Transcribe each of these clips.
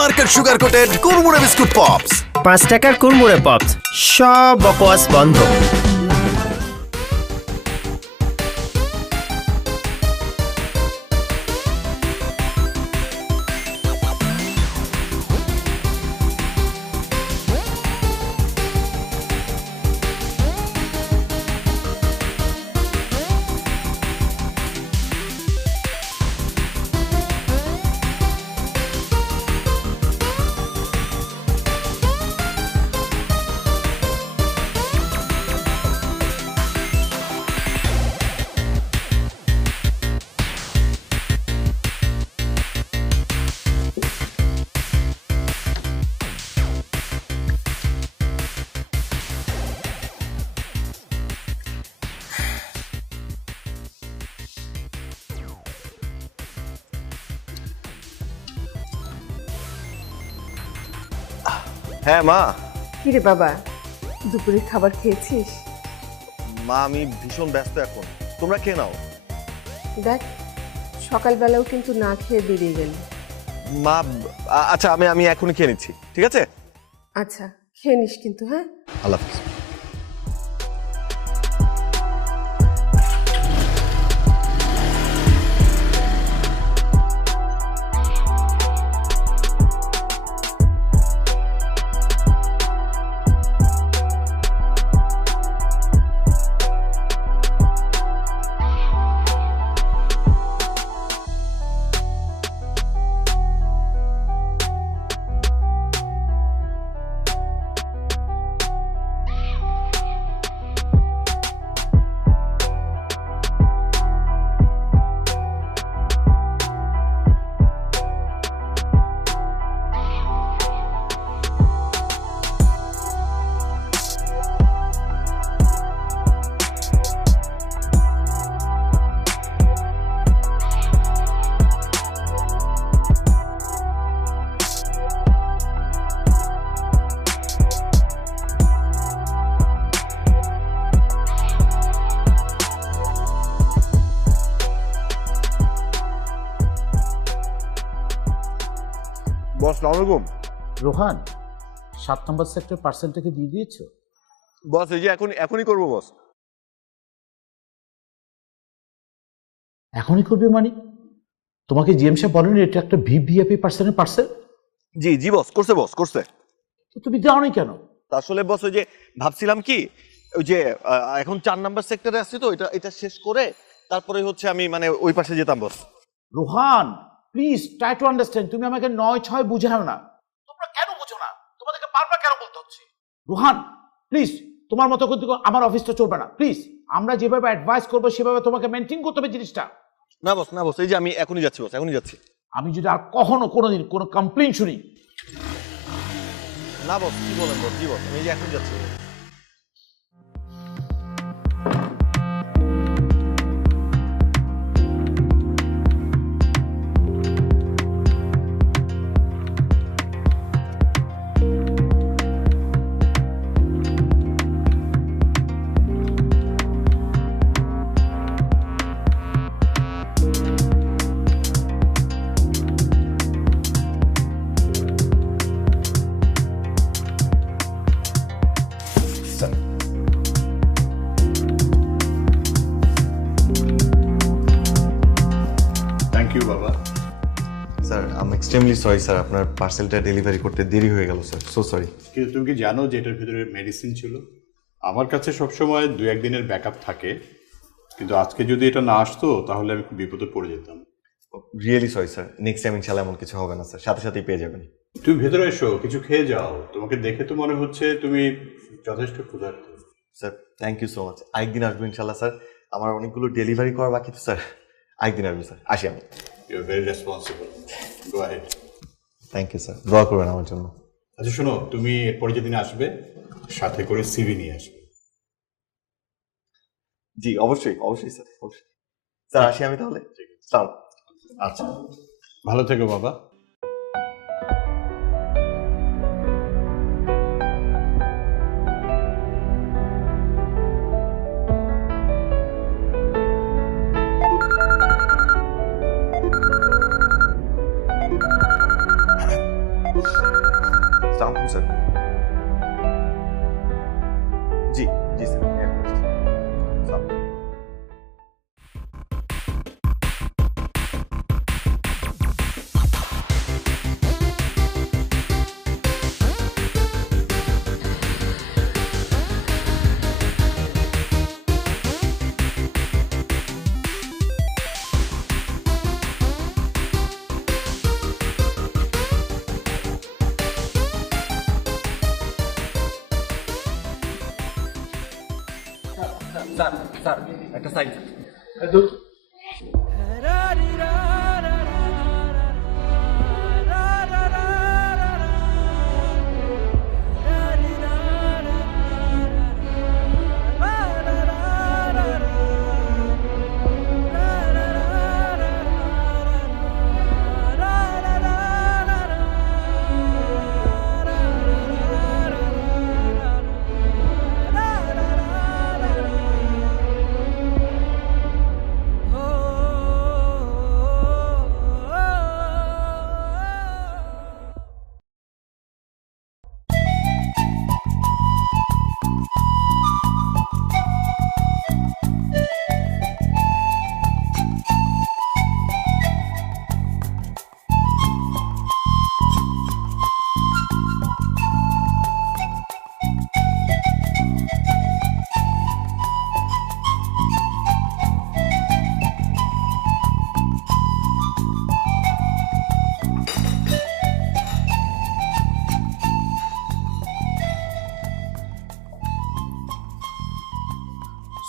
Market sugar coated Kurmure biscuit pops. 5 টাকার কুরমুরে pops, সব বকওয়াস বন্ধ। হ্যাঁ মা। কিরে বাবা, দুপুরের খাবার খেয়েছিস? মা আমি ভীষণ ব্যস্ত এখন, তোমরা খেয়ে নাও। দেখ, সকালবেলাও কিন্তু না খেয়ে বেরিয়ে গেল। মা আচ্ছা আমি এখনই খেয়ে নিচ্ছি, ঠিক আছে? আচ্ছা, খেয়ে নিস কিন্তু। হ্যাঁ, আল্লাহ হাফিজ। বস আসসালামু আলাইকুম। রোহান, 7 নম্বর সেক্টর পার্সেলটাকে দিয়ে দিয়েছো? বস এই যে এখনই করবো বস। এখনই করবে মানে? তোমাকে জিএম সাহেব বলেনি এটা একটা ভিভিআইপি পার্সেলের পার্সেল? জি জি বস, করছে। তো তুমি দাওনি কেন? আসলে বস ওই যে ভাবছিলাম কি, ওই যে এখন 4 নাম্বার সেক্টরে আসছি, তো এটা শেষ করে তারপরে হচ্ছে আমি মানে ওই পাশে যেতাম boss. Rohan please try to understand. তুমি আমাকে 9-6 বুঝাও না। তোমরা কেন বুঝো না? তোমাদেরকে বারবার কেন বলতে হচ্ছে? রোহান প্লিজ, তোমার মতো কিন্তু আমার অফিসটা চলবে না প্লিজ। আমরা যেভাবে অ্যাডভাইস করবো সেভাবে তোমাকে মেনটেন করতে হবে জিনিসটা। না বস এই যে আমি এখনই যাচ্ছি বস, এখনই যাচ্ছি। আমি যদি আর কখনো কোনোদিন কোনো কমপ্লেইন শুনি। না বস কি বলেন বস, জি বস আমি এই যে এখনই যাচ্ছি। Sir I am extremely sorry sir, আপনার পার্সেলটা ডেলিভারি করতে দেরি হয়ে গেল স্যার, সো সরি। কিন্তু তুমি কি জানো যে এটার ভিতরে মেডিসিন ছিল? আমার কাছে সবসময় 2-1 দিনের ব্যাকআপ থাকে, কিন্তু আজকে যদি এটা না আসতো তাহলে আমি খুব বিপদে পড়ে যেতাম। Really sorry sir, next time ইনশাআল্লাহ এমন কিছু হবে না স্যার, সাথে সাথেই পেয়ে যাবেন। তুমি ভেতরে এসো, কিছু খেয়ে যাও। তোমাকে দেখে তো মনে হচ্ছে তুমি যথেষ্ট ক্ষুধার্ত। Sir thank you so much, আরেকদিন আসবো ইনশাআল্লাহ স্যার, আমার অনেকগুলো ডেলিভারি করা বাকি তো স্যার, আরেকদিন আসবো স্যার, আসি আমি। You are very responsible, go ahead. Thank you sir, দোয়া করবেন আমার জন্য। আচ্ছা শোনো, তুমি এরপরে যেদিন আসবে সাথে করে সিভি নিয়ে আসবে। জি অবশ্যই স্যার, অবশ্যই স্যার, আসি আমি তাহলে। সালাম। আচ্ছা, ভালো থেকো বাবা। জি জি স্যার হ্যাঁ। স্যার। স্যার স্যার একটা sign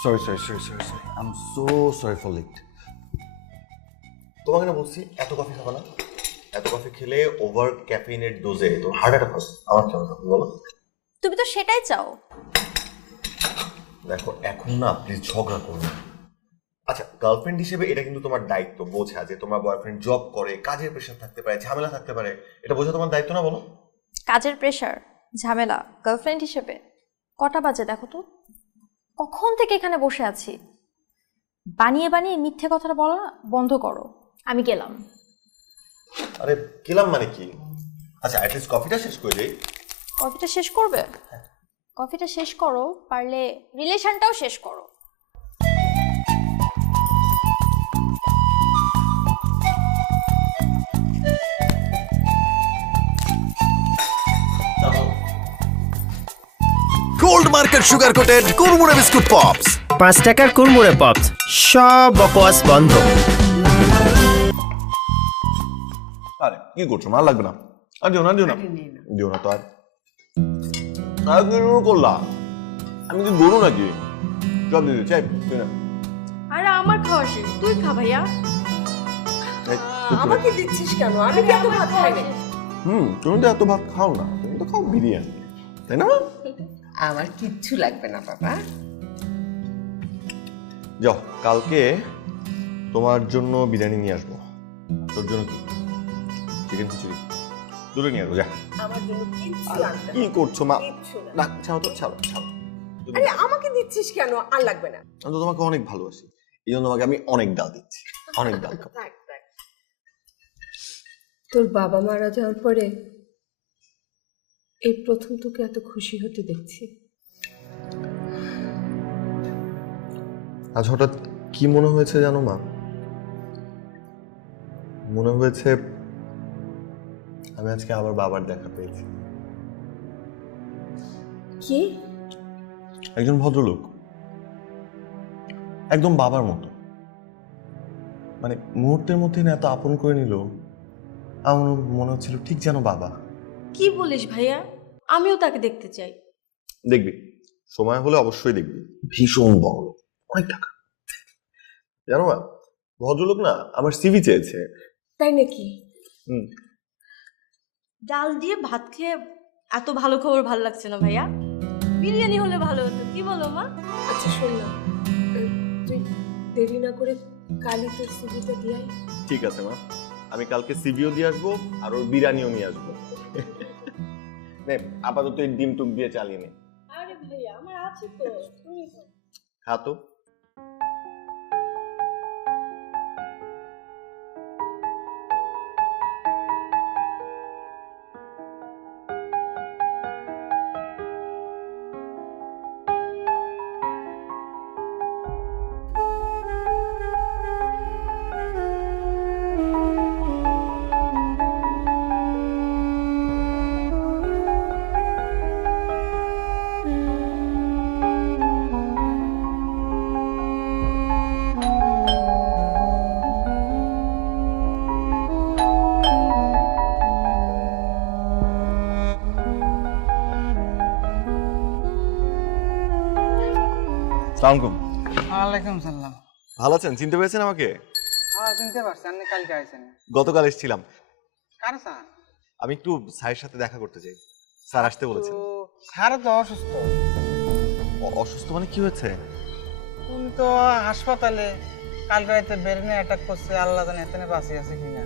sorry sorry sorry sorry sorry I am so sorry for late. তোমাকে না বলছি এত কফি খাবা না, এত কফি খেলে ওভার ক্যাফেইনের ডোজে তো হার্ট অ্যাটাক হবে। আমার কেমন হবে বলো? তুমি তো সেটাই চাও। দেখো এখন না প্লিজ ঝগড়া করো না। আচ্ছা গার্লফ্রেন্ড হিসেবে এটা কিন্তু তোমার দায়িত্ব বোঝা যে তোমার বয়ফ্রেন্ড জব করে, কাজের প্রেশার থাকতে পারে, ঝামেলা থাকতে পারে, এটা বোঝা তোমার দায়িত্ব না বলো? কাজের প্রেশার, ঝামেলা, গার্লফ্রেন্ড হিসেবে কটা বাজে দেখো তো? কখন থেকে এখানে বসে আছি? বানিয়ে বানিয়ে মিথ্যে কথাটা বলো না, বন্ধ করো। আমি গেলাম। আরে গেলাম মানে কি? আচ্ছা অ্যাটলিস্ট কফিটা শেষ করে দেই। কফিটা শেষ করবে? কফিটা শেষ করো, পারলে রিলেশনটাও শেষ করো। Gold market sugar coated Kurmure biscuit pops. 5 টাকার কুরমুরে পপস, সব বকওয়াস বন্ধ। আরে কি করছো? মাল লাগবে না। আর দিও না দিও না দিও না তো আর। আর কি শুরু করলা? আমি কি গরু নাকি? সব দিতে চাই তুই না। আরে আমার খাওয়া শেষ, তুই খা ভাইয়া। আমাকে দিচ্ছিস কেন? আমি কি এত ভাত খাই না? তুমি তো এত ভাত খাও না, তুমি তো খাও বিরিয়ানি, তাই না? আমার কিচ্ছু লাগবে না বাবা। যাও কালকে তোমার জন্য বিরিয়ানি নিয়ে আসবো। তোর জন্য কি? চিকেন খিচুড়ি দুটো নিয়ে আসবো। যা। আমার জন্য কিচ্ছু লাগবে না। কি করছো মা? কিচ্ছু না। না ছাড়ো তো, ছাড়ো ছাড়ো। আরে আমাকে দিচ্ছিস কেন? আর লাগবে না। আমি তো তোমাকে অনেক ভালোবাসি, এই জন্য তোমাকে আমি অনেক ডাল দিচ্ছি, অনেক ডাল খাবো। থাক থাক। তোর বাবা মারা যাওয়ার পরে এই প্রথম তোকে এত খুশি হতে দেখছি। আজ হঠাৎ কি মনে হয়েছে জানো মা? মনে হয়েছে আমি আজকে আবার বাবার দেখা পেয়েছি। কি? একজন ভদ্রলোক, একদম বাবার মতো, মানে মুহূর্তের মধ্যে না এত আপন করে নিল, আমার মনে হচ্ছিল ঠিক যেন বাবা। কি বলিস ভাইয়া? আমিও তাকে দেখতে চাই। দেখবি, সময় হলে অবশ্যই দেখবি। ভীষণ বড়, অনেক টাকা। জানো না, ভদ্রলোক না আমার সিভি চেয়েছে। তাই নাকি? ডাল দিয়ে ভাত খেয়ে এত ভালো খবর ভালো লাগছে না ভাইয়া। বিরিয়ানি হলে ভালো হতো, কি বলো মা? আচ্ছা শোন না, তুই দেরি না করে কালই তোর সিভিটা দিয়ে আয়। ঠিক আছে মা, আমি কালকে সিভিও দিয়ে আসবো আর ওর বিরিয়ানিও নিয়ে আসবো। নে আপাতত এই ডিম টুক দিয়ে চালিয়ে নে। আরে ভাইয়া আমার আছে তো, তুমি খা তো। সালাম আলাইকুম। ওয়ালাইকুম সালাম। ভালো আছেন? চিনতে পেরেছেন আমাকে? হ্যাঁ চিনতে পারছি, আপনি কালকে আইছেন। গতকাল এসেছিলাম। কার স্যার? আমি একটু স্যারের সাথে দেখা করতে চাই। স্যার আসতে বলেছেন। তো স্যার তো অসুস্থ। অসুস্থ মানে কি হয়েছে? উনি তো হাসপাতালে, কাল রাতে ব্রেনে অ্যাটাক করছে, আল্লাহ জানে এখানে বাঁচি আছে কিনা।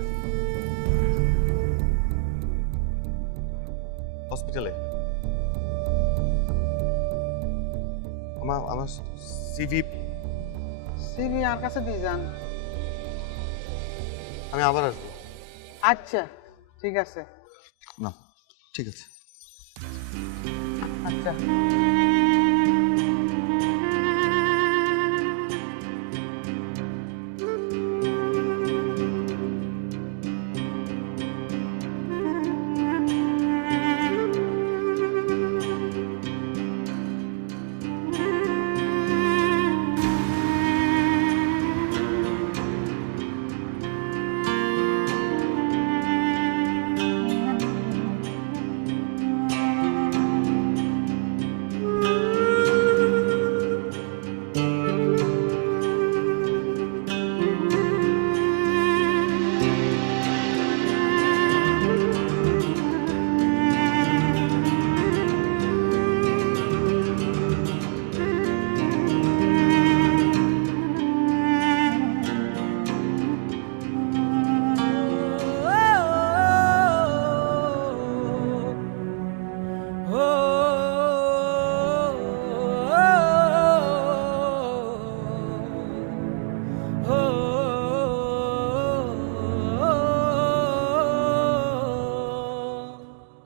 হসপিটালে? আমার সিভি সিবি আর কাছে দিয়ে যান। আমি আবার আসবো। আচ্ছা ঠিক আছে। না ঠিক আছে। আচ্ছা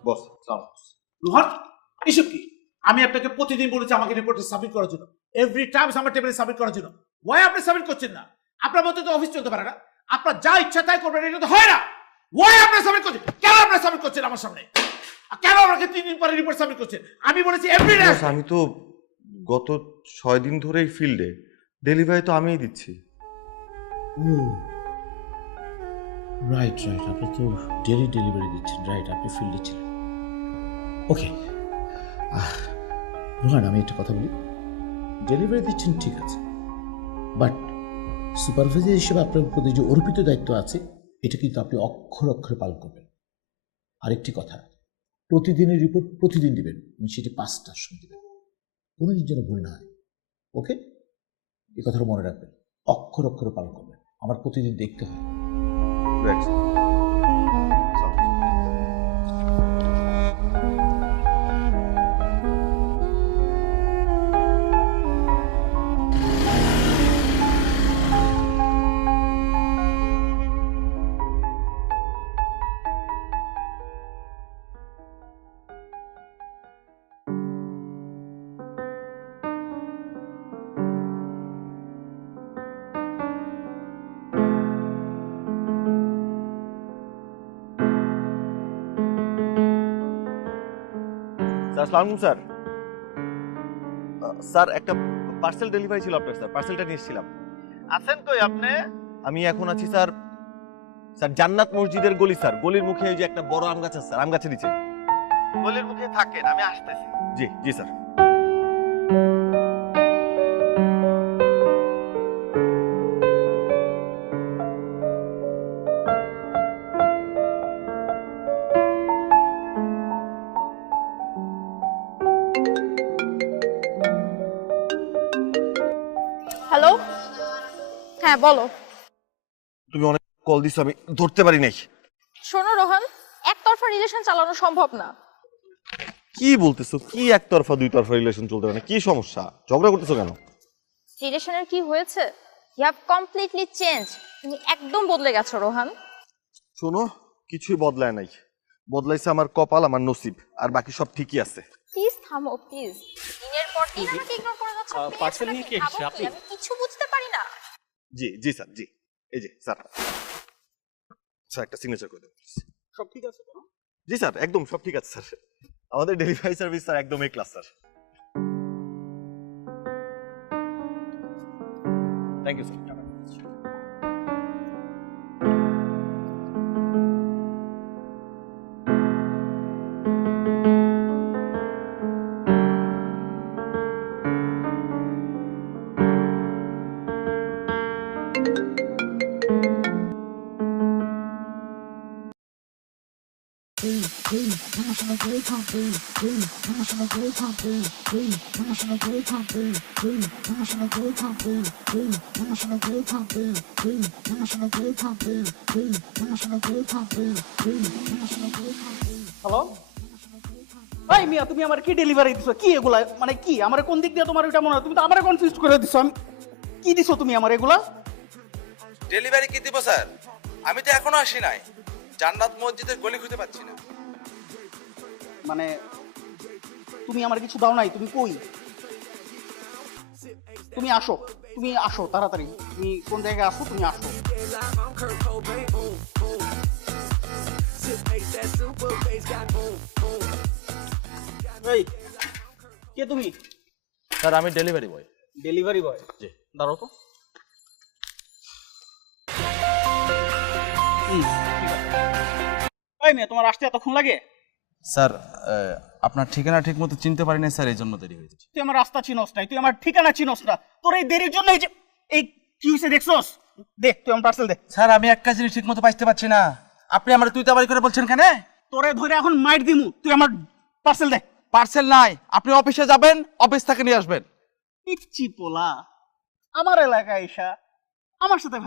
বস সালাম। রোহান, এসব কি? আমি আপনাকে প্রতিদিন বলেছি আমাকে রিপোর্ট সাবমিট করার জন্য, এভরি টাইম আমার টেবিলে সাবমিট করার জন্য। ওয়াই আপনি সাবমিট করছেন না? আপনার মধ্যে তো অফিস চলতে পারে না। আপনার যা ইচ্ছা তাই করবেন, এটা তো হয় না। ওয়াই আপনি সাবমিট করছেন? কেন আপনি সাবমিট করছেন আমার সামনে? কেন আমাকে 3 দিন পরে রিপোর্ট সাবমিট করছেন? আমি বলেছি এভরি ডে। আমি তো গত 6 দিন ধরেই ফিল্ডে, ডেলিভারি তো আমিই দিচ্ছি। রাইট রাইট, আপনি তো ডেলি ডেলিভারি দিচ্ছেন। রাইট, আপনি ফিল্ডে ছিলেন। ওকে রোহান, আমি একটা কথা বলি। ডেলিভারি দিচ্ছেন ঠিক আছে, বাট সুপারভাইজার হিসেবে আপনার প্রতি যে অর্পিত দায়িত্ব আছে, এটা কিন্তু আপনি অক্ষরে অক্ষরে পালন করবেন। আরেকটি কথা, প্রতিদিনের রিপোর্ট প্রতিদিন দিবেন, সেটি 5টার সময় দেবেন, কোনোদিন যেন ভুল না হয়। ওকে, এই কথাটা মনে রাখবেন, অক্ষর অক্ষরে পালন করবেন। আমার প্রতিদিন দেখতে হয়। স্যার আসসালামু আলাইকুম স্যার। স্যার একটা পার্সেল ডেলিভারি ছিল আপনার, স্যার পার্সেলটা নিয়ে এসেছিলাম। আছেন কই আপনি? আমি এখন আছি স্যার, স্যার জান্নাত মসজিদের গলি, স্যার গলির মুখে ওই যে একটা বড় আম গাছ আছে স্যার, আম গাছের নিচে। গলির মুখে থাকেন, আমি আসতেছি। জি জি স্যার। হ্যালো, হ্যাঁ বলো। তুমি অনেক কল দিছো, আমি ধরতে পারি নাই। শোনো রোহান, একতরফা রিলেশন চালানো সম্ভব না। কি বলতেছো? কি একতরফা দুই তরফা রিলেশন চলতে পারে না? কি সমস্যা? ঝগড়া করতেছো কেন? রিলেশনের কি হয়েছে? You have completely change. তুমি একদম বদলে গেছো রোহান। শোনো, কিছুই বদলায় নাই। বদলাইছে আমার কপাল, আমার নসিব, আর বাকি সব ঠিকই আছে। প্লিজ থামো প্লিজ। দিনের পর দিন আমাকে ইগনোর করে যাচ্ছ। পার্সেল নিয়ে কি এসেছে আপনি? আমি কিছু বুঝতে পারি না। জি জি স্যার, জি এই যে স্যার, স্যার একটা সিগনেচার করে দেন। সব ঠিক আছে তো? জি স্যার, একদম সব ঠিক আছে স্যার। আমাদের ডেলিভারি সার্ভিস স্যার একদম A class sir. Thank you sir. Hello ভাই মিয়া, তুমি আমার কি ডেলিভারি দিছো? কি এগুলা মানে কি আমার কোন দিক দিয়ে তোমার ওইটা মনে হয়? তুমি তো আমারে কনফিউজ করে দিছো। আমি কি দিছো তুমি আমার এগুলা? ডেলিভারি কি দিব স্যার? আমি তো এখনো আসি নাই, জান্নাত মসজিদের গলি খুঁজে পাচ্ছি না। মানে তুমি আমার কিছু দাও নাই? তুমি কই? তুমি আসো, তুমি আসো তাড়াতাড়ি। তুমি কোন জায়গায় আসো? তুমি আসো। এই কে তুমি? স্যার আমি ডেলিভারি বয়। Delivery boy? জি। দাঁড়াও তো। এই মেয়ে, তোমার আসতে এতক্ষণ লাগে? স্যার আপনার ঠিকানা ঠিক মতো চিনতে পারি না স্যার, এই জন্য দেরি হয়েছে। তুই আমার রাস্তা চিনস নাই, তুই আমার ঠিকানা চিনস না। তোর এই দেরির জন্য এই যে এই কি হয়েছে দেখছস? দে তুই আমার পার্সেল দে। স্যার আমি একটা জিনিস ঠিক মতো পাইতে পারছি না, আপনি আমার তুই তাবারি করে বলছেন কেন? তোরে ধরে এখন মাইট দিমু। তুই আমার পার্সেল দে। পার্সেল নাই, আপনি অফিসে যাবেন, অফিস থেকে নিয়ে আসবেন। পিচ্ছি পোলা, আমার এলাকায় এসা আমার সাথে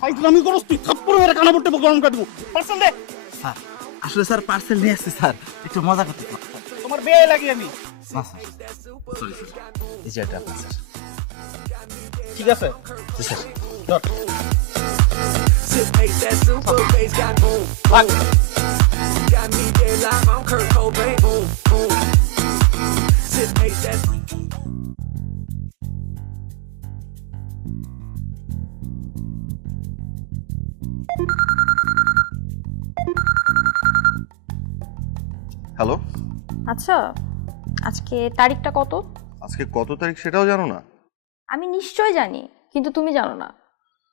ফাইজলামি করস তুই? থাপ্পড় মেরে কানা পড়তে গরম করে দিমু। পার্সেল দে। স্যার আসলে স্যার পার্সেল নিয়ে আসছে স্যার, একটু মজা করতে। তোমার বিয়ে লাগি আমি। সরি স্যার, এই যে এটা আপনার স্যার। ঠিক আছে জি স্যার। ধর। হ্যালো, আচ্ছা, আজকে তারিখটা কত? আজকে কত তারিখ সেটাও জানো না? আমি নিশ্চয় জানি, কিন্তু তুমি জানো না।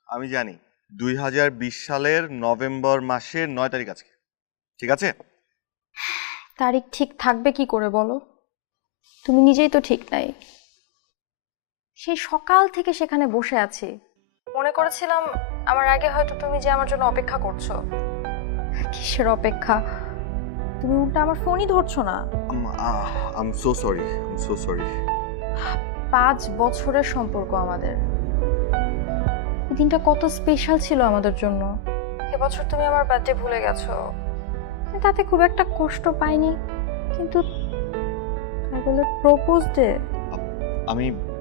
আমি জানি, 2020 সালের নভেম্বর মাসের 9 তারিখ আজকে। ঠিক আছে? তারিখ ঠিক থাকবে কি করে বলো? তুমি নিজেই তো ঠিক নাই। সেই সকাল থেকে সেখানে বসে আছি, মনে করেছিলাম আমার আগে হয়তো তুমি যে আমার জন্য অপেক্ষা করছো। কিসের অপেক্ষা? তুমি উল্টা আমার ফোনই ধরছো না। আই এম সো সরি, 5 বছরের সম্পর্ক আমাদের। এই দিনটা কত স্পেশাল ছিল আমাদের জন্য। এবছর তুমি আমার বার্থডে ভুলে গেছো, তাতে খুব একটা কষ্ট পাইনি, কিন্তু তাই বলে প্রপোজ ডে।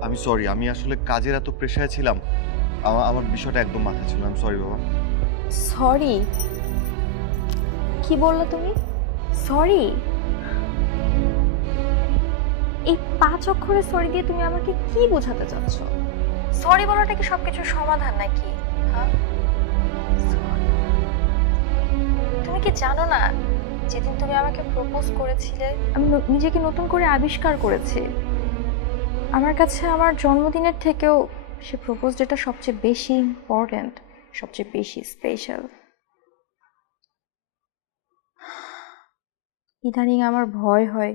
আমি সরি, আমি আসলে কাজের এত প্রেশারে ছিলাম, আমার বিষয়টা একদম মাথায় ছিল। আমি সরি বাবা। সরি? কি বললে তুমি? সরি? এই 5 অক্ষরের সরি দিয়ে তুমি আমাকে কি বোঝাতে চাচ্ছ? সরি বলাটা কি সবকিছুর সমাধান নাকি? হ্যাঁ, তুমি কি জানো না যেদিন তুমি আমাকে প্রপোজ করেছিলে আমি নিজেকে নতুন করে আবিষ্কার করেছি। আমার কাছে আমার জন্মদিনের থেকেও সে প্রপোজ ডেটা সবচেয়ে বেশি ইম্পর্ট্যান্ট, সবচেয়ে বেশি স্পেশাল। ইদানিং আমার ভয় হয়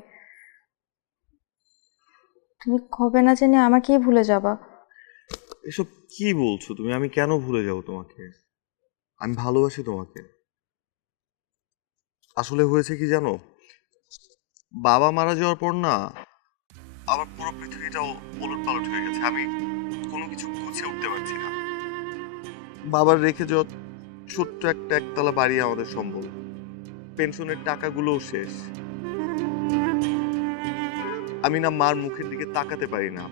তুমি কবে না জেনে আমাকেই ভুলে যাবা। এসব কি বলছো তুমি? আমি কেন ভুলে যাব তোমাকে? আমি ভালোবাসি তোমাকে। আসলে হয়েছে কি জানো, বাবা মারা যাওয়ার পর না আমার পুরো পৃথিবীটাও ওলটপালট হয়ে গেছে। আমি কোনো কিছু গুছিয়ে উঠতে পারছি না। বাবার রেখে যাওয়া ছোট্ট একটা একতলা বাড়ি আমাদের সম্বল, পেনশনের টাকাগুলোও শেষ। আমি না মার মুখের দিকে তাকাতে পারি না।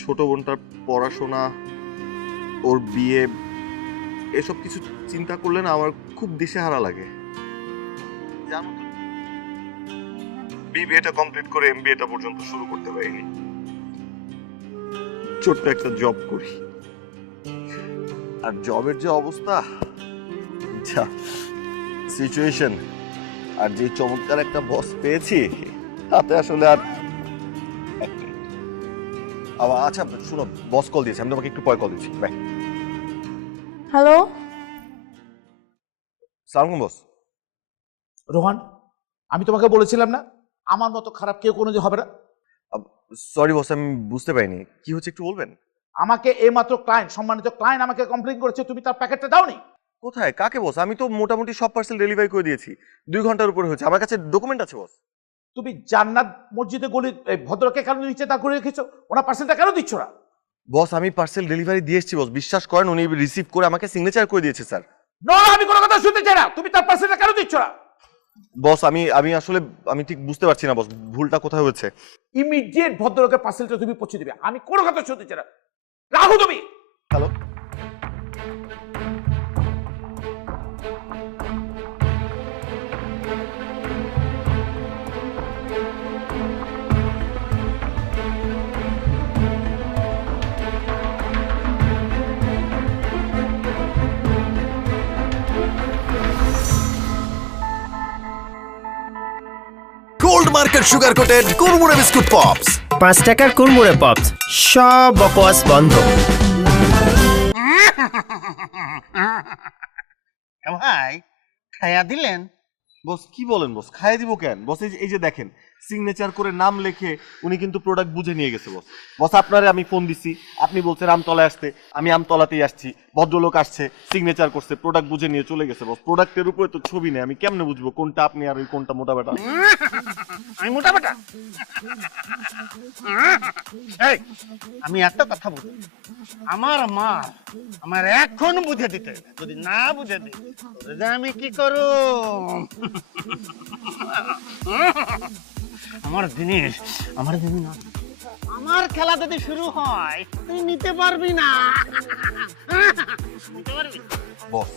ছোট বোনটার পড়াশোনা, ওর বিয়ে, এসব কিছু চিন্তা করলে না আমার খুব দিশেহারা লাগে। জানো তো, বিবিএটা কমপ্লিট করে এমবিএটা পর্যন্ত শুরু করতে পারিনি। ছোট্ট একটা জব করি, আর জবের যে অবস্থা, যা সিচুয়েশন, আর যে চমৎকার একটা বস পেয়েছি, তাতে আসলে আর। আচ্ছা শুনো, বস কল দিয়েছে, আমি তোমাকে একটু পরে কল দিচ্ছি। বাই। হ্যালো, সালাম বস। রোহান, আমি তোমাকে বলেছিলাম না আমার মতো খারাপ কেউ কোনোদিন হবে না। সরি বস, আমি বুঝতে পারিনি কি হচ্ছে, একটু বলবেন? আমাকে এইমাত্র ক্লায়েন্ট, সম্মানিত ক্লায়েন্ট আমাকে কমপ্লেইন করেছে তুমি তার প্যাকেটটা দাওনি। কোথায়? কাকে বস? আমি তো মোটামুটি সব পার্সেল ডেলিভারি করে দিয়েছি। 2 ঘন্টার উপরে হয়েছে, আমার কাছে ডকুমেন্ট আছে বস। তুমি জান্নাত মসজিদে গলি ভদ্রকে কেন নিচে দাঁড় করে রেখেছো? ওনার পার্সেলটা কেন দিচ্ছ না? বস আমি পার্সেল ডেলিভারি দিয়ে এসেছি বস, বিশ্বাস করেন উনি রিসিভ করে আমাকে সিগনেচার করে দিয়েছে স্যার। না আমি কোনো কথা শুনতে চাই না, তুমি তার পার্সেলটা কেন দিচ্ছ না? বস আমি আসলে আমি ঠিক বুঝতে পারছি না বস, ভুলটা কোথায় হয়েছে। ইমিডিয়েট ভদ্রলোকের পার্সেলটা তুমি পৌঁছে দিবে, আমি কোনো কথা শুনতে চাই না। রাখো তুমি। Hello, gold market sugar coated Kurmure biscuit pops. 5 টাকার কুরমুরে পপস, সব বকওয়াস বন্ধ। ভাই খাইয়া দিলেন? বস কি বলেন বস, খাইয়ে দিব কেন বস? এই যে দেখেন সিগনেচার করে নাম লিখে উনি কিন্তু প্রোডাক্ট বুঝে নিয়ে গেছে বস। বস আপনারে আমি ফোন দিছি, আপনি বলছেন আমতলায় আসতে, আমি আমতলাতেই আসছি, ভদ্রলোক আসছে, সিগনেচার করছে, প্রোডাক্ট বুঝে নিয়ে চলে গেছে বস। প্রোডাক্টের উপরে তো ছবি নেই, আমি কেমনে বুঝবো কোনটা আপনি আর ওই কোনটা মোটা বেটা? আমি মোটা বেটা? এই আমি একটা কথা বলি, আমার মা আমার এখন বুঝে দিতে, যদি না বুঝে দিই আমি কি করব? আমার জিনিস না, আমার খেলা যদি শুরু হয় তুই নিতে পারবি না। নিতে পারবি? বস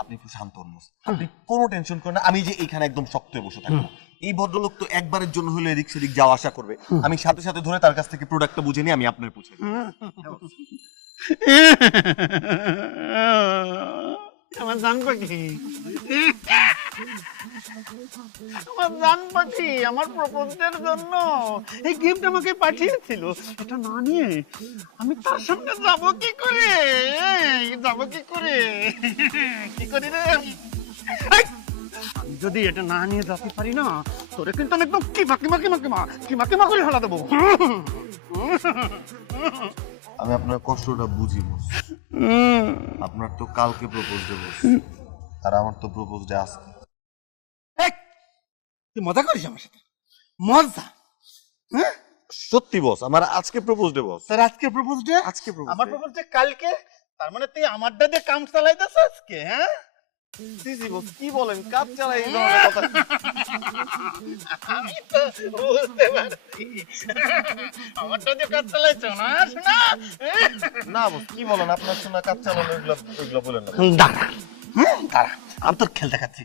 আপনি একটু শান্ত হন বস, আপনি কোনো টেনশন করেন না, আমি যে এইখানে একদম শক্ত হয়ে বসে থাকবো। এই ভদ্রলোক তো একবারের জন্য হলে এদিক সেদিক যাওয়া আসা করবে, আমি সাথে সাথে ধরে তার কাছ থেকে প্রোডাক্টটা বুঝে নিয়ে আমি আপনার পৌঁছে দিই। আমার জান পাখি, আমার জান পাখি আমার প্রপোজের জন্য এই গিফট আমাকে পাঠিয়েছিল। এটা না নিয়ে আমি তার সামনে যাব কি করে? কি করি রে? আমি যদি এটা না নিয়ে যেতে পারি না, তোরে কিন্তু আমি একদম কিমা করে হালা দেবো। আমি আপনার কষ্টটা বুঝি বস, আপনার তো কালকে প্রপোজ দেব আর আমার তো প্রপোজ ডে আজকে। তুই মজা করিস আমার সাথে? মজা? হ্যাঁ সত্যি বস, আমার আজকে প্রপোজ ডে বস। তোর আজকে প্রপোজ ডে? আজকে প্রপোজ, আমার প্রপোজ ডে কালকে? তার মানে তুই আমারটা দিয়ে কাম চালাইতেছ আজকে? হ্যাঁ জি জি বস, কি বলেন কাজ চালাই এই ধরনের কথা? আমি তো বুঝতে পারছি আমারটা দিয়ে কাজ চালাইছ না শোনা? না বস কি বলেন, আপনার শোনা কাজ চালানো ওইগুলো বলেন না। দাঁড়া দাঁড়া, আমি তোর খেল দেখাচ্ছি।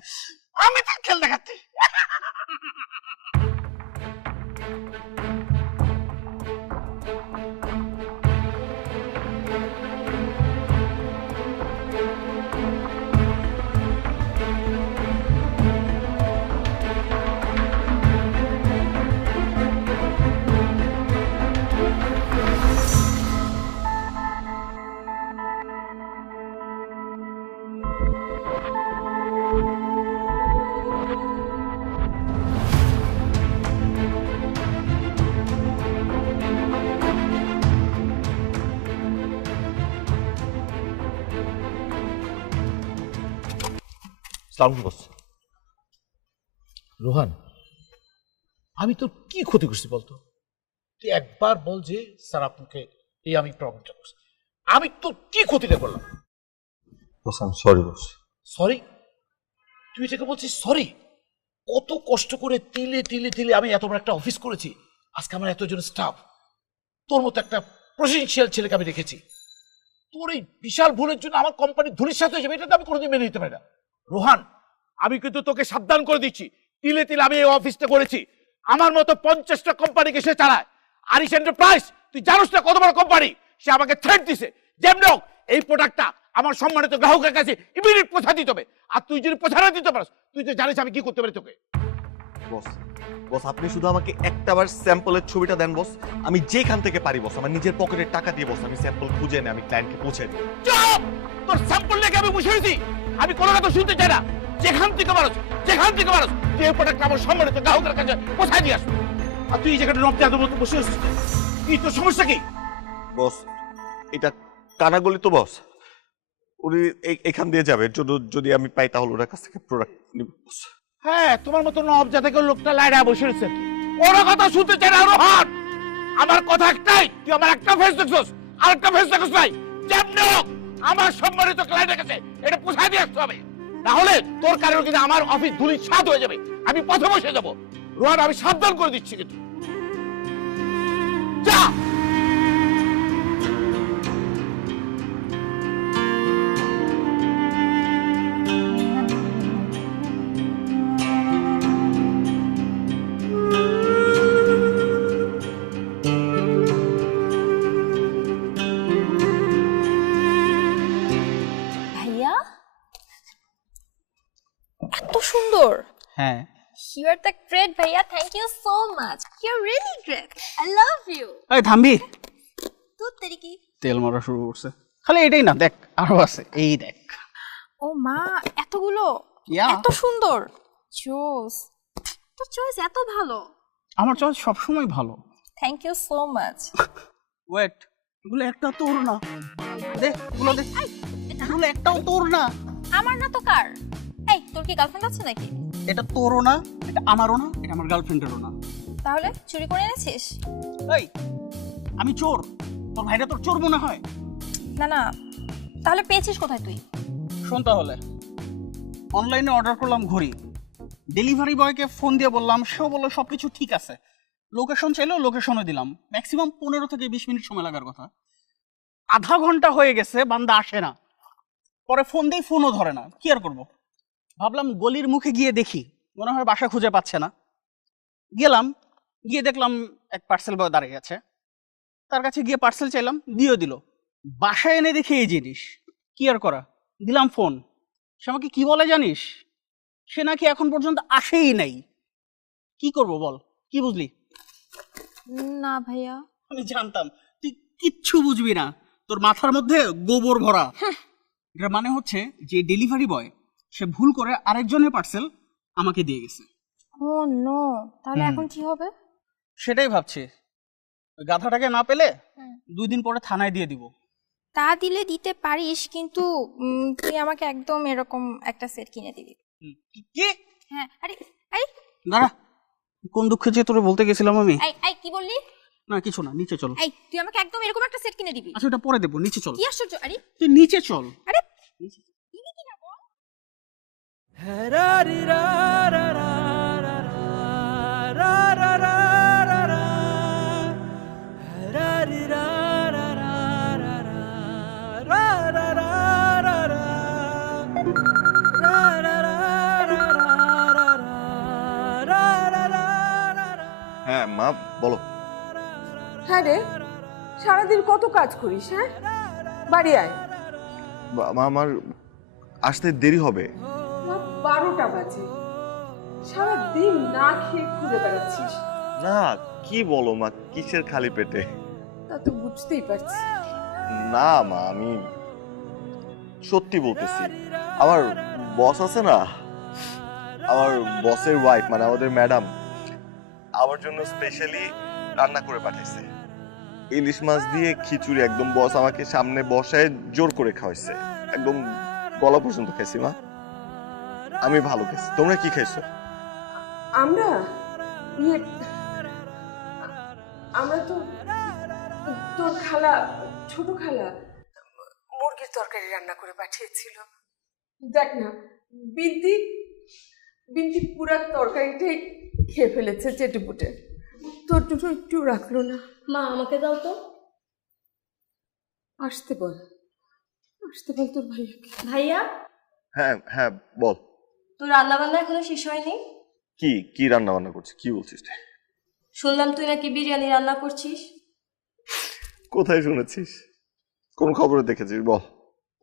সালাম বস। রোহান, আমি তোর কি ক্ষতি করছি বলতো? তুই একবার বল যে স্যার আপনাকে এই আমি প্রবলেমটা করছি, আমি তোর কি ক্ষতিটা করলাম? Boss I am sorry boss. Sorry? তুই এটাকে বলছিস সরি? কত কষ্ট করে তিলে তিলে তিলে আমি এত বড় একটা অফিস করেছি, আজকে আমার এতজন স্টাফ, তোর মতো একটা প্রফেশনাল ছেলেকে আমি রেখেছি, তোর এই বিশাল ভুলের জন্য আমার কোম্পানি ধূলিসাৎ হয়ে যাবে, এটা তো আমি কোনোদিন মেনে নিতে পারি না। রোহান, আমি কিন্তু তোকে সাবধান করে দিচ্ছি, তিলে তিলে আমি এই অফিসটা করেছি, আমার মতো 50টা কোম্পানিকে সে চালায়। আরিশ এন্টারপ্রাইজ তুই জানোস না কত বড় কোম্পানি, সে আমাকে থ্রেট দিছে, যেমন এই প্রোডাক্টটা আমার সম্মানিত গ্রাহকের কাছে ইমিডিয়েট পৌঁছা দিতে হবে, আর তুই যদি পৌঁছা না দিতে পারিস তুই তো জানিস আমি কি করতে পারি তোকে। বস বস আপনি শুধু আমাকে একটাবার স্যাম্পলের ছবিটা দেন বস, আমি যেখান থেকে পারি বস, আমার নিজের পকেটের টাকা দিয়ে বস আমি স্যাম্পল খুঁজে এনে আমি ক্লায়েন্টকে পৌঁছে দিই। চুপ! তোর স্যাম্পল লেগে আমি বসে রয়েছি, আমি কোনো কথা শুনতে চাই না। যেখান থেকে পারস তুই এই প্রোডাক্ট আমার সম্মানিত গ্রাহকের কাছে পৌঁছায় দিয়ে আসবি, আর তুই এই জায়গাটা রপ্তানির মতো বসে আছিস, কি তোর সমস্যা কি? বস এটা কানাগলি তো বস, উনি এখান দিয়ে যাবে, যদি আমি পাই তাহলে ওনার কাছ থেকে প্রোডাক্ট নিব। হ্যাঁ, তোমার মতো নব জাতকের লোকটা লাইড়া বসে রয়েছে। ওর কথা শুনতে চাই না রোহান। আমার কথা একটাই, তুই আমার একটা ফেস দেখছস, আর একটা ফেস দেখছস নাই। যেমনি হোক আমার সম্মানিত ক্লায়েন্টের কাছে এটা পোষায় দিয়ে আসতে হবে, তাহলে তোর কারণে কিন্তু আমার অফিস ধুলি ছাদ হয়ে যাবে। আমি পথে বসে যাবো। রোহান, আমি সাবধান করে দিচ্ছি কিন্তু। যা। ভাইয়া এত সুন্দর। হ্যাঁ, You are the great ভাইয়া, thank you so much. You're really great. I love you. এই থামবি, তুই তেরি কি? তেল মারা শুরু করছে। খালি এটাই না, দেখ আরো আছে, এই দেখ। ও মা, এতগুলো, Yeah. এত সুন্দর। চয়েস, তোর চয়েস এত ভালো। আমার চয়েস সবসময় ভালো। Thank you so much. Wait, এগুলো একটা তোর না। দে, এগুলো দে। এগুলো একটাও তোর না। আমার না তো কার? এই, তোর কি গার্লফ্রেন্ড আছে নাকি? এটা তোরও না, এটা আমারও না, এটা আমার গার্লফ্রেন্ডেরও না। তাহলে চুরি করে এনেছিস? এই, আমি চোর? তোর ভাইরা তোর চোর মনে হয়? না না, তাহলে পেয়েছিস কোথায় তুই? শোন তাহলে, অনলাইনে অর্ডার করলাম ঘড়ি, ডেলিভারি বয়কে ফোন দিয়ে বললাম, সেও বললো সবকিছু ঠিক আছে। লোকেশন চাইলেও লোকেশনে দিলাম, ম্যাক্সিমাম 15 থেকে 20 মিনিট সময় লাগার কথা। আধা ঘন্টা হয়ে গেছে, বান্দা আসে না। পরে ফোন দিই, ফোনও ধরে না। কি আর করবো, ভাবলাম গলির মুখে গিয়ে দেখি, মনে হয় বাসা খুঁজে পাচ্ছে না। গেলাম, গিয়ে দেখলাম এক পার্সেল বয় দাঁড়িয়ে আছে। তার কাছে গিয়ে পার্সেল চাইলাম, দিয়ে দিল। বাসায় এনে দেখি এই জিনিস। কি আর করা, দিলাম ফোন। সে আমাকে কি বলে জানিস? সে নাকি এখন পর্যন্ত আসেই নাই। কি করব বল, কি বুঝলি? না ভাইয়া, আমি জানতাম তুই কিচ্ছু বুঝবি না, তোর মাথার মধ্যে গোবর ভরা। এটার মানে হচ্ছে যে ডেলিভারি বয় সে ভুল করে আরেকজনের পার্সেল আমাকে দিয়ে গেছে। ও নো, তাহলে এখন কি হবে? সেটাই ভাবছি, ওই গাধাটাকে না পেলে 2 দিন পরে থানায় দিয়ে দিব। তা দিলে দিতে পারিস, কিন্তু তুই আমাকে একদম এরকম একটা সেট কিনে দিবি। কি? হ্যাঁ, আরে আরে দাঁড়া, কোন দুঃখে যে তোরে বলতে গেছিলাম আমি। এই এই কি বললি? না কিছু না, নিচে চল। এই তুই আমাকে একদম এরকম একটা সেট কিনে দিবি? আচ্ছা, ওটা পরে দেবো, নিচে চল। কি আশ্চর্য! আরে তুই নিচে চল। আরে নিচে। দিবি কি না বল? হ্যাঁ মা, বলো। হ্যাঁ রে, সারাদিন কত কাজ করিস? হ্যাঁ, বাড়ি আয়। মা, আমার আসতে দেরি হবে। 12টা বাজে, সারাদিন না খেয়ে ঘুরে বেড়াচ্ছিস। না, কি বলো মা, কিসের খালি পেটে? তা তো বুঝতেই পারছি। না মা, আমি সত্যি বলতেছি। আমার বস আছে না, আমার বসের ওয়াইফ, মানে আমাদের ম্যাডাম, আমার জন্য স্পেশালি রান্না করে পাঠাইছে। ইলিশ মাছ দিয়ে খিচুড়ি, একদম বস আমাকে সামনে বসায় জোর করে খাওয়াইছে, একদম গলা পর্যন্ত খাইছি মা। আমি ভালো খাইছি। তোমরা কি খাইছো? আমরা আমরা তো তোর খালা, ছোট খালা মুরগির তরকারি রান্না করে পাঠিয়েছিল। দেখ না, বিন্তি পুরা তরকারিটাই খেয়ে ফেলেছে চেটেপুটে। তোর দুটো একটু রাখলো না। মা আমাকে দাও তো। আসতে বল তোর ভাইয়াকে। ভাইয়া, হ্যাঁ হ্যাঁ বল। তোর রান্না বান্না এখনো শেষ হয়নি? কি রান্না বান্না করছিস? কি বলছিস? শুনলাম তুই নাকি বিরিয়ানি রান্না করছিস। কোথায় শুনেছিস? কোন খবরে দেখেছিস বল?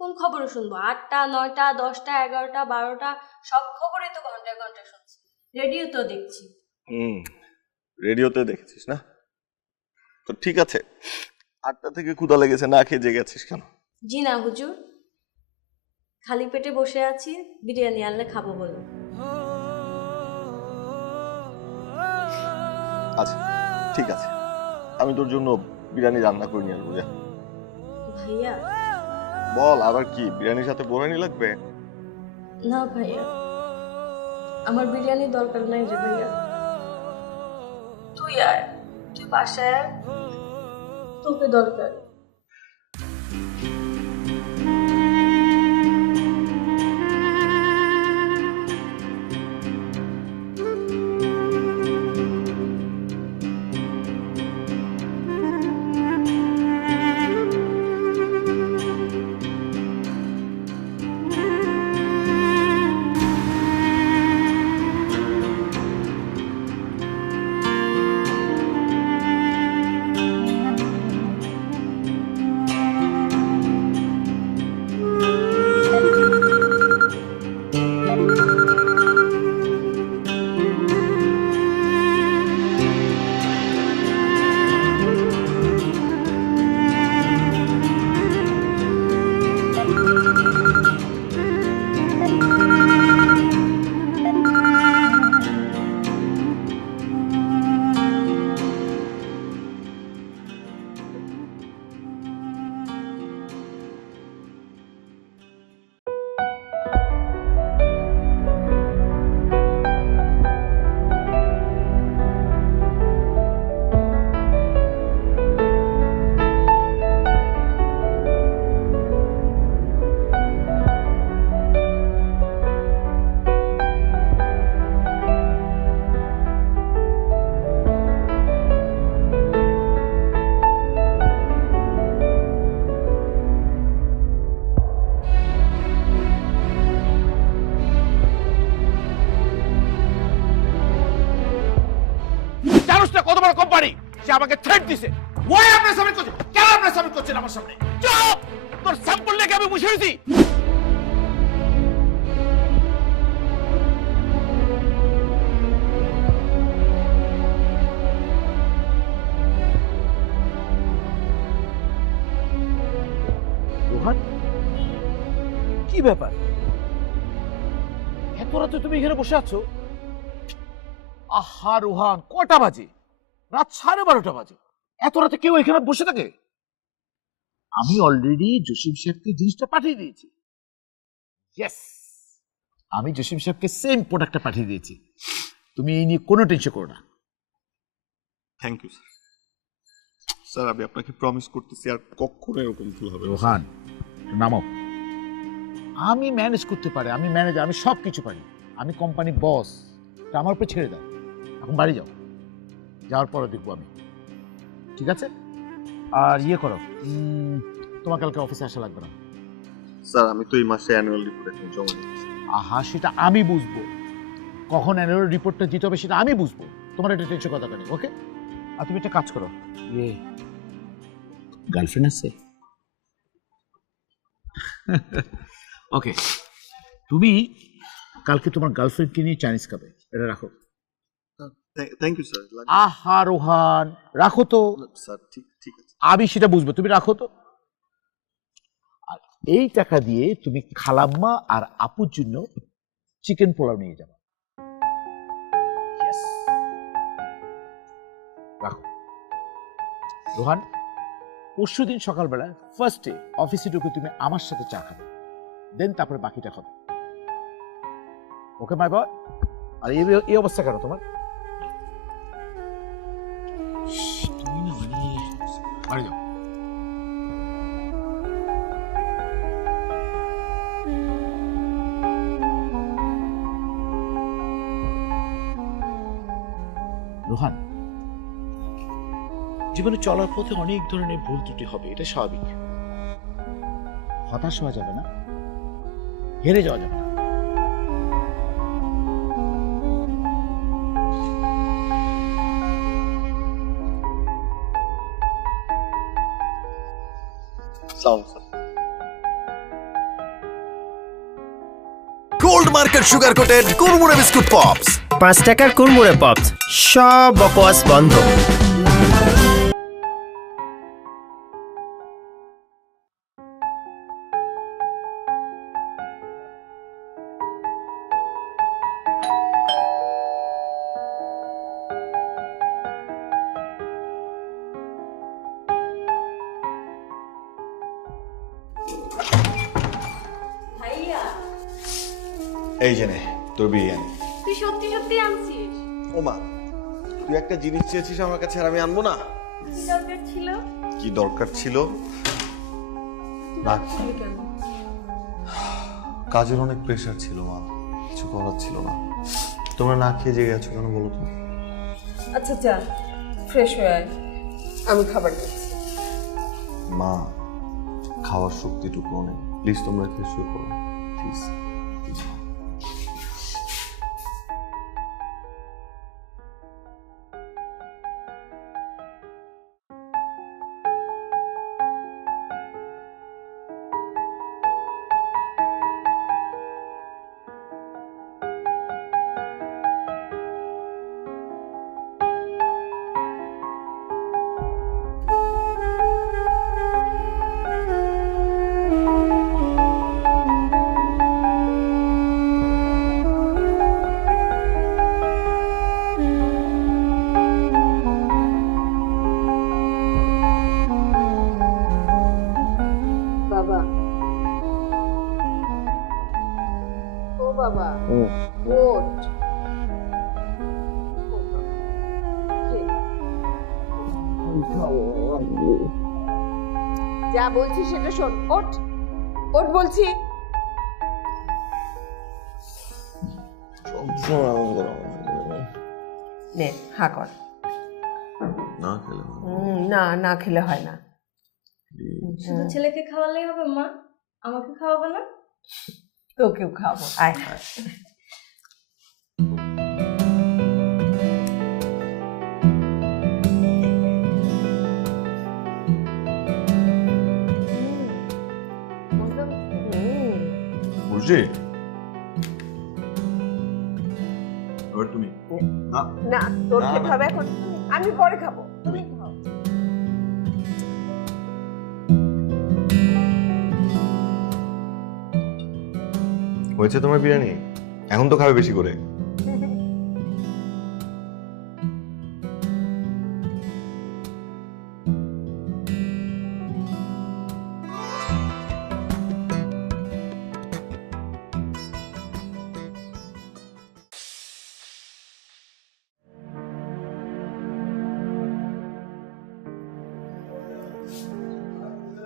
কোন খবরে শুনবো? 8টা, 9টা, 10টা, 11টা, 12টা, সব খবরে তো ঘন্টায় ঘন্টায় শুনছি। রেডিও তো দেখছি। রেডিওতে দেখেছিস না? তো ঠিক আছে, 8টা থেকে ক্ষুধা লেগেছে, না খেয়ে জেগে আছিস কেন? জি না হুজুর, খালি পেটে বসে আছি, বিরিয়ানি আনলে খাবো বলে। আচ্ছা ঠিক আছে, আমি তোর জন্য বিরিয়ানি রান্না করে নিয়ে আসবো। যা। ভাইয়া, বল আবার কি, বিরিয়ানির সাথে বোরহানি লাগবে? না ভাইয়া, আমার বিরিয়ানি দরকার নাই রে ভাইয়া। তুই আয়, তুই বাসায় আয়, তোকে দরকার। জানোস না কত বড় কোম্পানি, সে আমাকে থ্রেট দিছে। ওই আপনার সামনে করছে, কেন আপনার সামনে করছেন আমার সামনে? চুপ! তোর স্যাম্পল লেগে আমি বসে রয়েছি। রোহান, কি ব্যাপার? এত রাতে তুমি এখানে বসে আছো? আহা রোহান, কটা বাজে? রাত 12:30 বাজে। এত রাতে কেউ এখানে বসে থাকে? আমি অলরেডি জসিম সাহেবকে জিনিসটা পাঠিয়ে দিয়েছি। ইয়েস, আমি জসিম সাহেবকে সেম প্রোডাক্টটা পাঠিয়ে দিয়েছি। তুমি এই নিয়ে কোনো টেনশন করো না। Thank you sir. স্যার আমি আপনাকে প্রমিস করতেছি আর কখনো এরকম ভুল হবে না। রোহান, নামো। আমি ম্যানেজ করতে পারি, আমি ম্যানেজার, আমি সব কিছু পারি। আমি কোম্পানির বস, আমার উপরে ছেড়ে দাও। এখন বাড়ি যাও, যাওয়ার পরে দেখবো আমি, ঠিক আছে? আর ইয়ে করো, তোমার কালকে অফিসে আসা লাগবে না। স্যার আমি তো এই মাসে অ্যানুয়াল রিপোর্ট জমা দিচ্ছি। আহা, সেটা আমি বুঝবো, কখন অ্যানুয়াল রিপোর্টটা দিতে হবে সেটা আমি বুঝবো। তোমার একটা টেনশন কথা নেই, ওকে? আর তুমি একটা কাজ করো, ইয়ে গার্লফ্রেন্ড আছে? ওকে, তুমি কালকে তোমার গার্লফ্রেন্ডকে নিয়ে চাইনিজ খাবে, এটা রাখো। Thank you sir. আহা রোহান, রাখো তো। স্যার ঠিক আছে, আমি সেটা বুঝবো, তুমি রাখো তো। আর এই টাকা দিয়ে তুমি খালাম্মা আর আপুর জন্য চিকেন পোলাও নিয়ে যাবে। রাখো। রোহান, পরশুদিন সকালবেলা ফার্স্টে অফিসে ঢুকে তুমি আমার সাথে চা খাবে, দেন তারপরে বাকিটা খাবে। ওকে মাই বয়? আর এই অবস্থা কেন তোমার? তুমি না মানে বাড়ি যাও। রোহান, জীবনে চলার পথে অনেক ধরনের ভুল ত্রুটি হবে, এটা স্বাভাবিক। হতাশ হওয়া যাবে না, হেরে যাওয়া যাবে না। Gold market sugar coated Kurmure biscuit pops. 5 টাকার কুরমুরে পপস, সব বকওয়াস বন্ধ। এই যে নে তোর বিরিয়ানি। তুই সত্যি সত্যি আনছিস? ও মা, তুই একটা জিনিস চেয়েছিস আমার কাছে আর আমি আনবো না? কি দরকার ছিল? কি দরকার ছিল? না, কেন? কাজের অনেক প্রেশার ছিল মা, কিছু করার ছিল না। তোমরা না খেয়ে জেগে আছো কেন বলো তো? আচ্ছা যা, ফ্রেশ হয়ে আয়, আমি খাবার দিচ্ছি। মা, খাওয়ার শক্তিটুকু নেই, প্লিজ তোমরা খেয়ে শুয়ে পড়ো প্লিজ। বাবা, ও বাবা, ওঠ। যা বলছি সেটা শোন, ওঠ ওঠ বলছি। নে হা কর। না খেলে হয় না। না না খেলে হয় না। শুধু ছেলেকে খাওয়ালেই হবে মা? আমাকে খাওয়াবে না? তোকেও খাবো, আয়। বুঝলি? এবার তুমি। না না, তোর না, খেতে না। হবে এখন, আমি পরে খাবো। তুমি খাও। হয়েছে তোমার বিরিয়ানি? এখন তো খাবে বেশি করে।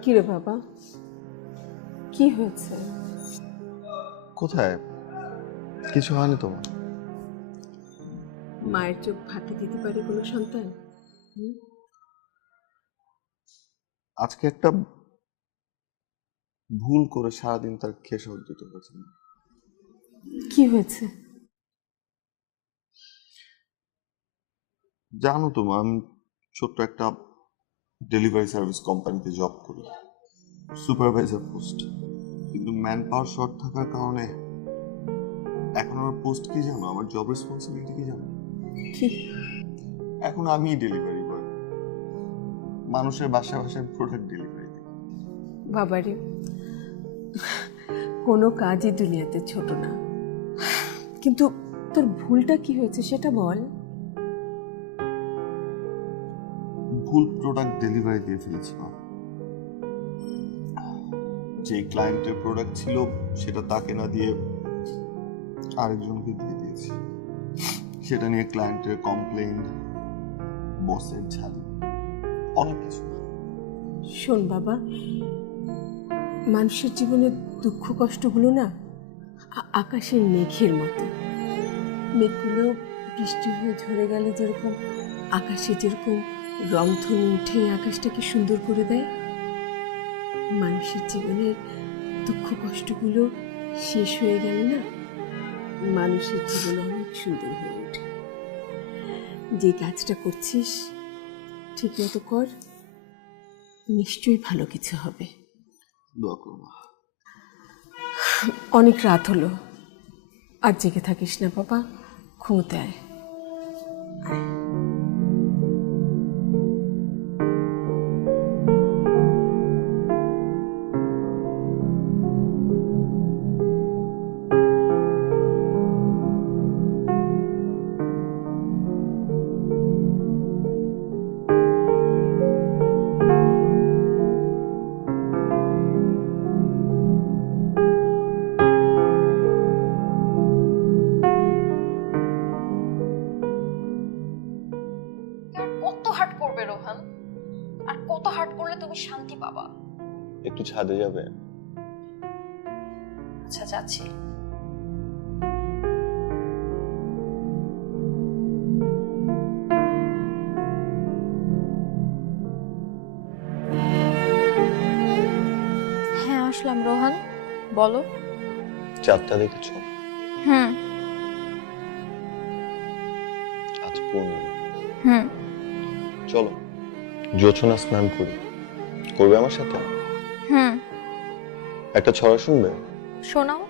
কি রে বাবা, কি হয়েছে? কোথায়? কিছু হয়নি তোমার? মায়ের চোখ ফাঁকি দিতে পারে কোনো সন্তান? আজকে একটা ভুল করে সারাদিন তার খেসারত দিতে হয়েছে। কি হয়েছে? জানো তো মা, আমি ছোট্ট একটা ডেলিভারি সার্ভিস কোম্পানিতে জব করি, সুপারভাইজার পোস্ট। কিন্তু ম্যান পাওয়ার শর্ট থাকার কারণে এখন আমার পোস্ট কি জানো, আমার জব রেসপন্সিবিলিটি কি জানো? কি? এখন আমি ডেলিভারি বয়, মানুষের বাসায় বাসায় প্রোডাক্ট ডেলিভারি দিই। বাবারে, কোনো কাজই দুনিয়াতে ছোট না, কিন্তু তোর ভুলটা কি হয়েছে সেটা বল। ভুল প্রোডাক্ট ডেলিভারি দিয়ে ফেলেছি মা। যে ক্লায়েন্টের প্রোডাক্ট ছিল সেটা তাকে না দিয়ে আরেকজনকে দিয়ে দিয়েছি। সেটা নিয়ে ক্লায়েন্টের কমপ্লেইন, বসের ঝাড়ি, অনেক কিছু। শোন বাবা, মানুষের জীবনের দুঃখ কষ্টগুলো না আকাশের মেঘের মতো। মেঘগুলো বৃষ্টি হয়ে ঝরে গেলে যেরকম আকাশে যেরকম রংধনু উঠে আকাশটাকে সুন্দর করে দেয়, মানুষের জীবনের দুঃখ কষ্টগুলো শেষ হয়ে গেলে না মানুষের জীবন অনেক সুন্দর হয়ে ওঠে। যে কাজটা করছিস ঠিক মতো কর, নিশ্চয়ই ভালো কিছু হবে। দোয়া করো মা। অনেক রাত হলো, আর জেগে থাকিস না বাবা, ঘুমোতে আয়। তুমি শান্তি পাবা। একটু ছাদে যাবে? আচ্ছা যাচ্ছি। হ্যাঁ আসলাম। রোহান বলো। চাঁদটা দেখেছো? হুম আজ পূর্ণিমা। হুম চলো জোছনা স্নান করি, করবে আমার সাথে? হুম একটা ছড়া শুনবে? শোনাও।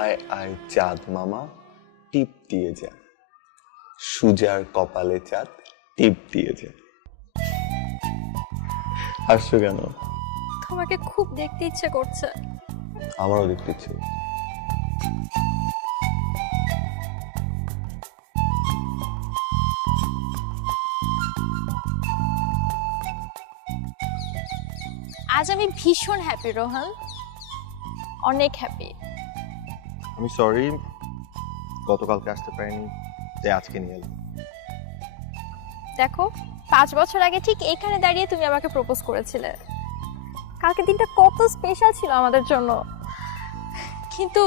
আয় আয় চাঁদ মামা টিপ দিয়ে যা, সুজার কপালে চাঁদ টিপ দিয়ে যা। হাসছো কেন? তোমাকে খুব দেখতে ইচ্ছে করছে। আমারও দেখতে ইচ্ছে। আজ আমি ভীষণ হ্যাপি রোহান, অনেক হ্যাপি। আমি সরি গতকালকে আসতে পারিনি, তাই আজকে নিয়ে এলাম। দেখো 5 বছর আগে ঠিক এখানে দাঁড়িয়ে তুমি আমাকে প্রপোজ করেছিলে। কালকে দিনটা কত স্পেশাল ছিল আমাদের জন্য, কিন্তু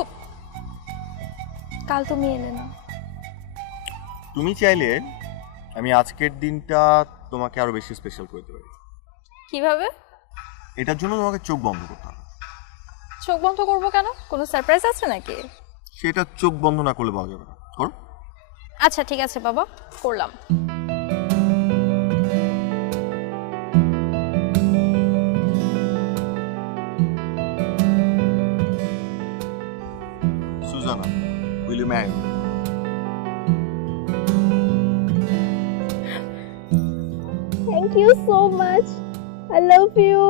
কাল তুমি এলে না। তুমি চাইলে আমি আজকের দিনটা তোমাকে আরো বেশি স্পেশাল করে দিতে পারি। কিভাবে? এটার জন্য তোমাকে চোখ বন্ধ করতে হবে। চোখ বন্ধ করবো কেন? কোনো সারপ্রাইজ আছে নাকি? সেটা চোখ বন্ধ না করলে পাওয়া যাবে না। করো। আচ্ছা ঠিক আছে বাবা, করলাম। Susanna, will you marry me? Thank you so much, I love you.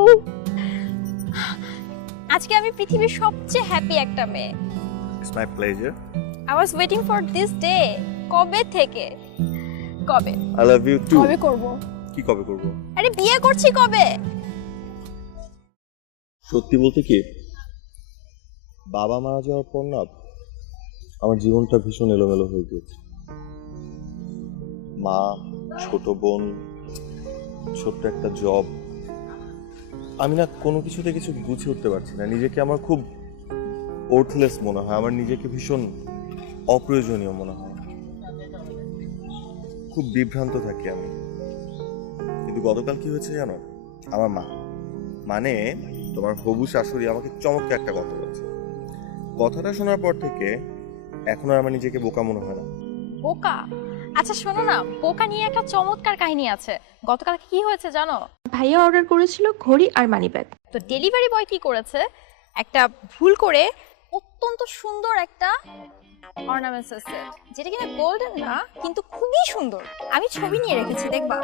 আজকে আমি পৃথিবীর সবচেয়ে হ্যাপি একটা মেয়ে। It's my pleasure. I was waiting for this day. কবে থেকে? কবে? I love you too. কবে করব? কি কবে করব? আরে বিয়ে করছি কবে? সত্যি বলতে কি, বাবা মারা যাওয়ার পর না আমার জীবনটা ভীষণ এলোমেলো হয়ে গিয়েছে। মা, ছোট বোন, ছোট্ট একটা জব, আমি না কোনো কিছুতে কিছু গুছিয়ে উঠতে পারছি না। নিজেকে আমার খুব ওর্থলেস মনে হয়, আমার নিজেকে ভীষণ অপ্রয়োজনীয় মনে হয়, খুব বিভ্রান্ত থাকি আমি। কিন্তু গতকাল কি হয়েছে জানো? আমার মা, মানে তোমার হবু শাশুড়ি আমাকে চমৎকার একটা কথা বলছে। কথাটা শোনার পর থেকে এখন আর আমার নিজেকে বোকা মনে হয় না। বোকা? আচ্ছা শোনো না, বোকা নিয়ে একটা চমৎকার কাহিনী আছে। গতকাল কি হয়েছে জানো? ভাইয়া অর্ডার করেছিল ঘড়ি আর মানি ব্যাগ। তো ডেলিভারি বয় কি করেছে, একটা ভুল করে অত্যন্ত সুন্দর একটা অর্নামেন্টস সেট, যেটা কিনা গোল্ডেন না কিন্তু খুবই সুন্দর। আমি ছবি নিয়ে রেখেছি, দেখবা?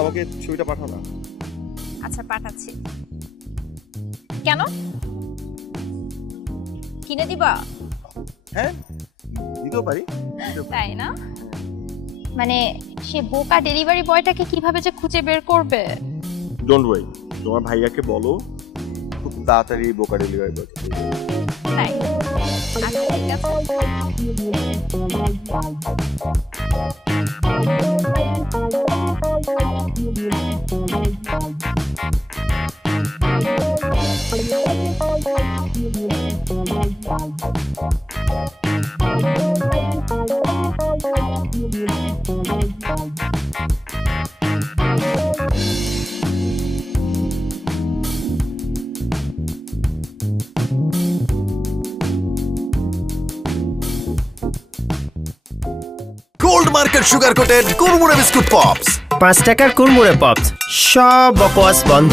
আমাকে ছবিটা পাঠাও না। আচ্ছা পাঠাচ্ছি। কেন, কিনে দিবা? হ্যাঁ দিতেও পারি। তাই না? মানে সে বোকা ডেলিভারি বয়টাকে কিভাবে যে খুঁজে বের করবে। ডোন্ট ওয়ারি, তোমার ভাইয়াকে বলো খুব তাড়াতাড়ি বোকা ডেলিভারি করতে। তাই? আচ্ছা ঠিক আছে। Gold market sugar coated Kurmure biscuit pops. 5 টাকার কুরমুরে পপস, সব বকওয়াস বন্ধ।